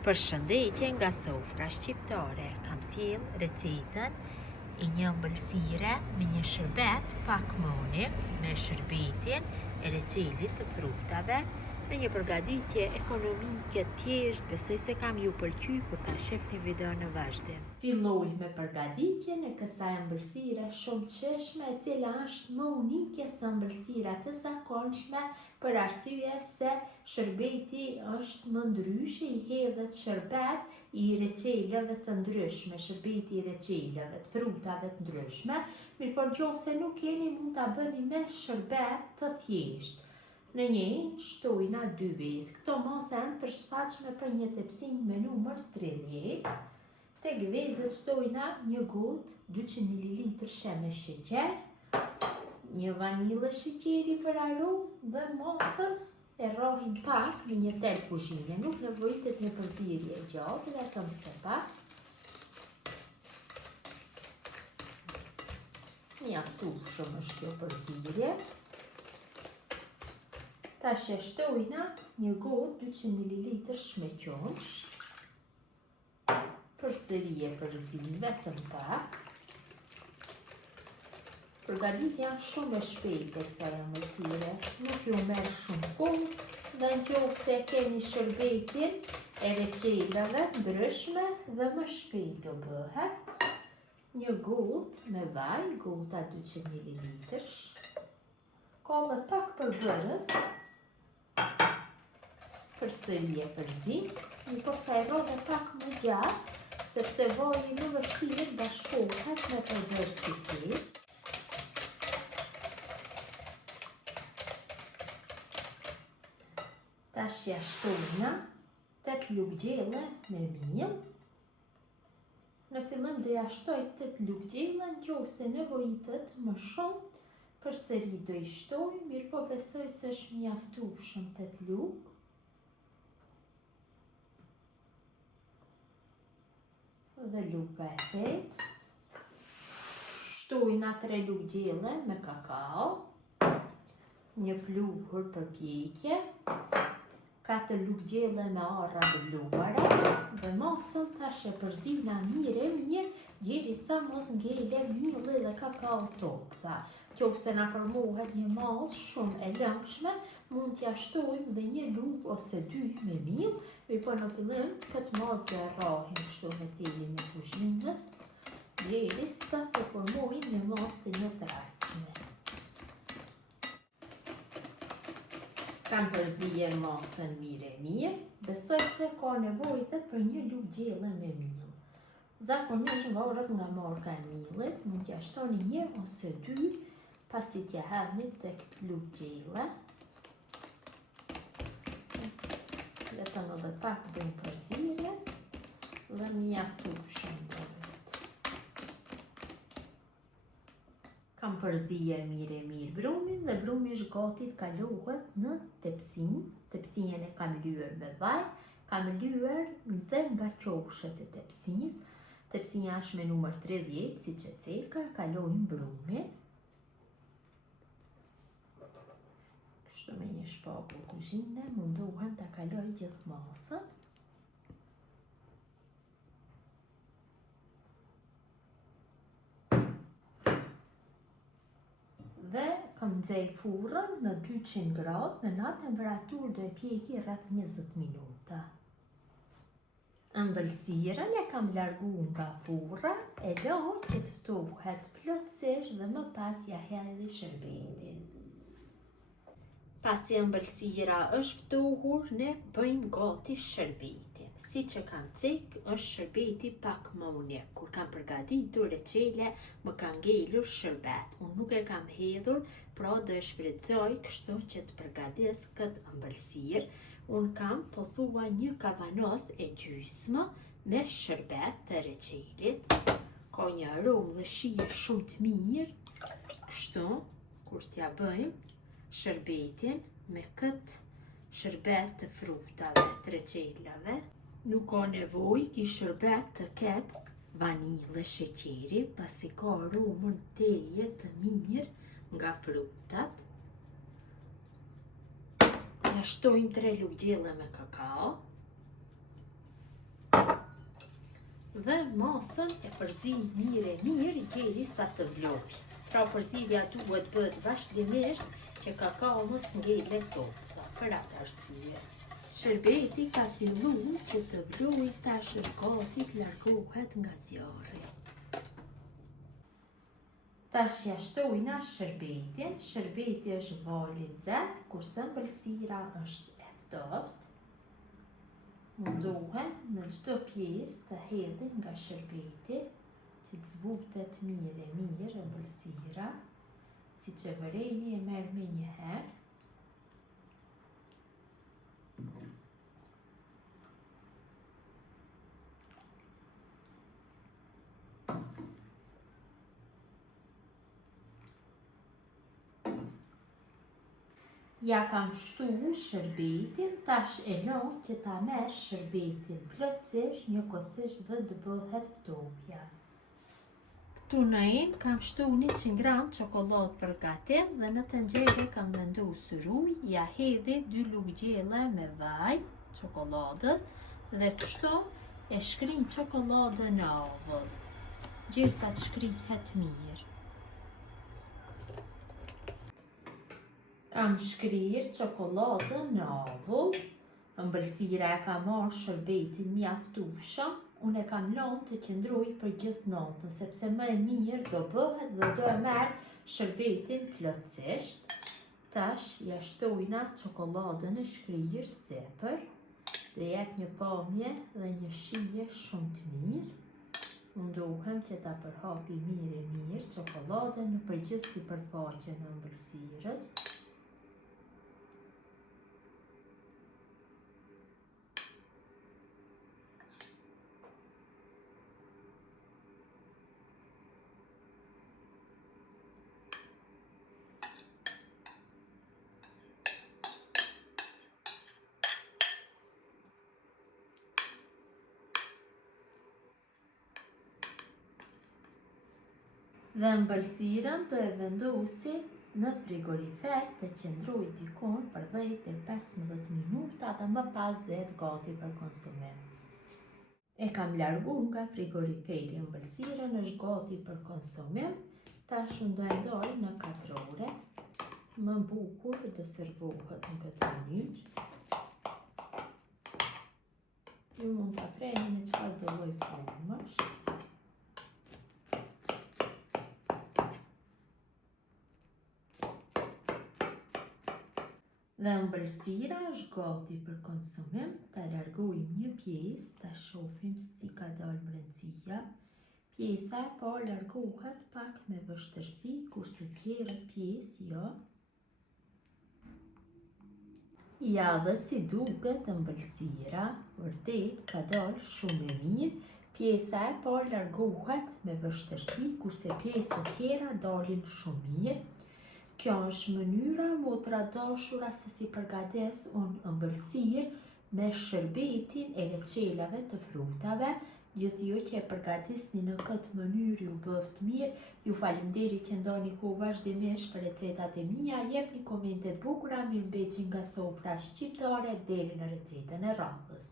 Përshëndetje nga sofra shqiptare, kam sjell recetën e një ëmbëlsire me një shërbet pak monik me shërbetin e reçelit të frutave në një përgatitje ekonomike thjesht. Besoj se kam ju pëlqy kur ta shihni videon në vazhdim. Filloj me përgatitjen e kësaj ëmbëlsire shumë të shijshme, e cila është më unike se ëmbëlsirat e zakonshme, për arsye se shërbeti është më ndryshe, i hedhet shërbet i reçeleve të ndryshme, shërbeti i reçeleve të frutave të ndryshme, mirëpo nëse nuk keni, mund ta bëni me shërbet të thjeshtë. Në një shtojna 2 vezë. Këto mos janë përshtatshme për një tepsinë me numër 30. Tek vezët shtojna një gotë 200 ml sheme sheqer, një vanilë sheqeri për aromë dhe mosën e rrohin pak në një tel kuzhine. Nuk nevojitet një përzierje e gjatë, vetëm se pak. Mjaftueshëm është kjo përzierje. Tash e shtojna një gotë 200 ml shmeqonsh. Përsëri e përzim vetëm pak. Përgatitja është shumë e shpejtë e kësaj ëmbëlsire, nuk ju merr shumë kohë, dhe nëse keni shërbetin e reçelave ndryshme dhe më shpejt do bëhet. Një gotë me vaj, gota 200 ml. Ka dhe pak përbërës. Përsëri e përzim, por sa e rrohe pak më gjatë, sepse vaji më vështirë bashkohet me përbërës i tjerë. Tash ja shtojna 8 lugë gjelle me miell. Në fillim do ja shtoj 8 lugë gjelle, nëse nevojitet më shumë, përsëri do i shtoj, mirëpo besoj se është mjaftueshëm 8 lugë. Dhe luga e 8. Shtojna 3 lugë gjelle me kakao, një pluhur për pjekje, 4 lugë gjelle me arra bluara, dhe mosën tash e përzina mirë derisa mos ngele mielli dhe kakao topta. Nëse na formohet një masë shumë e lëngshme, mund t'ja shtojmë dhe 1 lugë ose 2 me miell, mirëpo në fillim këtë masë do e rrohim kështu me telin e kuzhinës, derisa të formojmë një masë të njëtrajtshme. Kam përzier masën mirë. Besoj se ka nevojë për 1 lugë gjelle me miell. Zakonisht varet nga marka e miellit, mund t'ja shtoni 1 ose 2, pasi t'ja hedhni tek lugë gjelle. Vetëm edhe pak bëjmë përzierje dhe mjaftueshëm bëhet. Kam përzier mirë brumin dhe brumi është gati të kalohet në tepsinë. Tepsien e kam lyer me vaj, kam lyer dhe nga qofshet e tepsisë. Tepsia është me numër 30, siç e ceka, kalojmë brumin. Kështu me një shpagull kuzhine mundohem ta kaloj gjithë masën. Dhe kam nxjerr furrën në 200 gradë, në atë temperaturë do e pjeki rreth 20 minuta. Ëmbëlsiren e kam larguar nga furra, e laj që të ftohet plotësisht dhe më pas ja hedhi shërbetin. Pasi ëmbëlsira është ftohur, ne bëjmë gati shërbetin. Siç e kam cek, është shërbeti pak më unik. Kur kam përgatitur reçele, më ka ngelur shërbet. Unë nuk e kam hedhur, pra do e shfrytëzoj kështu që të përgatis këtë ëmbëlsirë. Unë kam pothuaj 1 kavanos e gjysmë me shërbet të reçelit. Ka një aromë dhe shije shumë të mirë. Kështu, kur t'ja bëjmë shërbetin me këtë shërbet të frutave të reçelave, nuk ka nevojë ky shërbet të ketë vanilë sheqeri, pasi ka aromën teje të mirë nga frutat. Ja shtojmë 3 lugë gjelle me kakao. dhe masën e përzi mirë deri sa të vlojë. Pra përzidhja duhet bëhet vazhdimisht që kakao mos ngelet topta, për atë arsye. Shërbeti ka filluar që të vlojë, tash gati të largohet nga zjarri. Tash ja shtojna shërbetin. Shërbeti është vaj i nxehtë, kurse ëmbëlsira është e ftoftë. Mundohen në çdo pjesë të hedhin nga shërbeti që të zbutet mirë ëmbëlsira, si që vërejni e merr me njëherë. Ja kam shtu shërbetin, tash e lëm që ta merr shërbetin plotësisht, njëkohësisht dhe të bëhet ftofja. Këtu në en kam shtu 100 gram çokoladë për gatim dhe në tenxhere kam vendosur ujë, ja hedhi 2 lugë gjelle me vaj çokoladës dhe kështu e shkrin çokoladën në avull, derisa të shkrihet mirë. Kam shkrirë çokoladën në avull, ëmbëlsira e ka marrë shërbetin mjaftueshëm, unë e kam lënë të qëndrojë për gjithë natën, sepse më e mirë do bëhet dhe do e merr shërbetin plotësisht. Tash ja shtojna çokoladën e shkrirë sipër, dhe jep një pamje dhe një shije shumë të mirë. Mundohem që ta përhapi mirë çokoladën në përgjithë sipërfaqen e ëmbëlsirës. Dhe ëmbëlsirën do e vendosi në frigorifer të qëndrojë dikon për 10-15 minuta dhe më pas do jetë gati për konsumim. E kam largu nga frigoriferi ëmbëlsirën, është gati për konsumim. Tash unë do e ndoj në katrore, më bukur do servohet në këtë mënyrë. Ju mund ta preni në çfarë do lloj formash. Dhe ëmbëlsira është gati për konsumim, ta largojmë një pjesë, ta shohim si ka dalë brendësia. Pjesa e parë largohet pak me vështirësi, kurse tjerët pjesë jo. Ja dhe si duket ëmbëlsira, vërtet ka dalë shumë e mirë. Pjesa e parë largohet me vështirësi, kurse pjesët tjera dalin shumë mirë. Kjo është mënyra, motra dashura, se si përgatis unë ëmbëlsirë me shërbetin e leçelave të frutave. Gjithë ju që e përgatisni në këtë mënyrë ju bëft mirë. Ju faleminderit që ndoni kohë vazhdimisht për recetat e mia. Jepni komente të bukura, mirëmbëjtje nga sofra shqiptare deri në recetën e radhës.